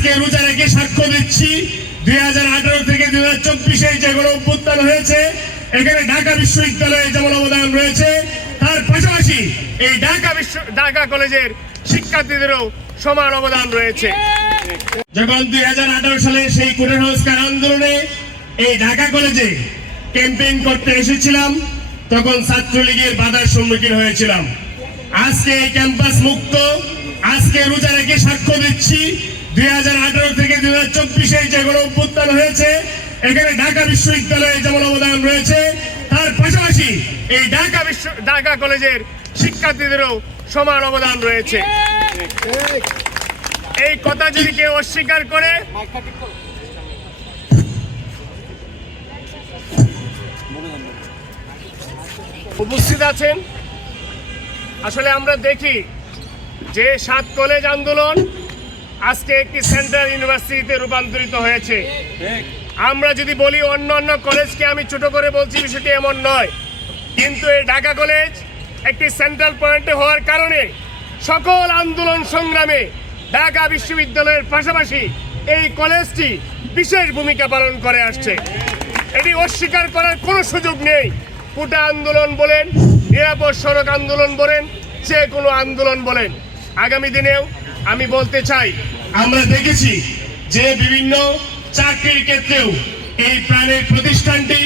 আজকে রোজা রেখে সাক্ষ্য দিচ্ছি 2018 থেকে 2024 যে গণ অভ্যুত্থান হয়েছে, এখানে ঢাকা বিশ্ববিদ্যালয়ে যেমন অবদান রয়েছে, তার পাশাপাশি এই ঢাকা কলেজের শিক্ষার্থীদেরও সমান অবদান রয়েছে। যখন 2018 সালে সেই কোটা সংস্কার আন্দোলনে এই ঢাকা কলেজে ক্যাম্পেইন করতে এসেছিলাম, তখন ছাত্রলীগের বাধার সম্মুখীন হয়েছিলাম। আজকে এই ক্যাম্পাস মুক্ত, আজকে রোজা রেখে সাক্ষ্য দিচ্ছি 2018 থেকে 2024 যে গণ অভ্যুত্থান হয়েছে, এখানে ঢাকা বিশ্ববিদ্যালয়ে যেমন অবদান রয়েছে, তার পাশাপাশি এই ঢাকা কলেজের শিক্ষার্থীদেরও সমান অবদান রয়েছে। এই কথা যদি কেউ অস্বীকার করে, উপস্থিত আছেন, আসলে আমরা দেখি যে 7 কলেজ আন্দোলন আজকে একটি সেন্ট্রাল ইউনিভার্সিটিতে রূপান্তরিত হয়েছে। আমরা যদি বলি অন্য কলেজকে আমি ছোট করে বলছি, বিষয়টি এমন নয়, কিন্তু এই ঢাকা কলেজ একটি সেন্ট্রাল পয়েন্টে হওয়ার কারণে সকল আন্দোলন সংগ্রামে ঢাকা বিশ্ববিদ্যালয়ের পাশাপাশি এই কলেজটি বিশেষ ভূমিকা পালন করে আসছে। এটি অস্বীকার করার কোনো সুযোগ নেই। কোটা আন্দোলন বলেন, নিরাপদ সড়ক আন্দোলন বলেন, যে কোনো আন্দোলন বলেন, আগামী দিনেও আমি বলতে চাই, আমরা দেখেছি যে বিভিন্ন চাকরির ক্ষেত্রেও এই প্রাণের প্রতিষ্ঠানটি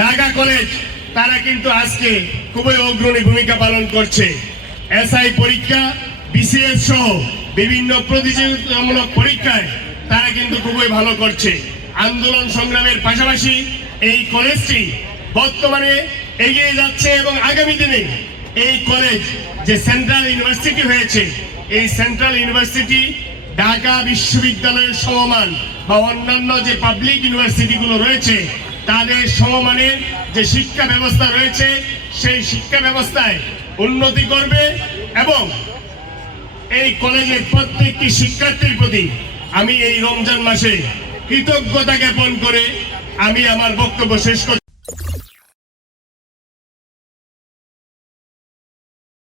ঢাকা কলেজ, তারা কিন্তু আজকে খুবই অগ্রণী ভূমিকা পালন করছে। এসআই পরীক্ষা, বিসিএস সহ বিভিন্ন প্রতিযোগিতামূলক পরীক্ষায় তারা কিন্তু খুবই ভালো করছে। আন্দোলন সংগ্রামের পাশাপাশি এই কলেজটি বর্তমানে এগিয়ে যাচ্ছে এবং আগামী দিনে এই কলেজ যে সেন্ট্রাল ইউনিভার্সিটি হয়েছে, এই সেন্ট্রাল ইউনিভার্সিটি ঢাকা বিশ্ববিদ্যালয়ের সমমান বা অন্যান্য যে পাবলিক ইউনিভার্সিটিগুলো রয়েছে তাদের সমমানের যে শিক্ষা ব্যবস্থা রয়েছে, সেই শিক্ষা ব্যবস্থায় উন্নতি করবে এবং এই কলেজের প্রত্যেকটি শিক্ষার্থীর প্রতি আমি এই রমজান মাসে কৃতজ্ঞতা জ্ঞাপন করে আমি আমার বক্তব্য শেষ করছি।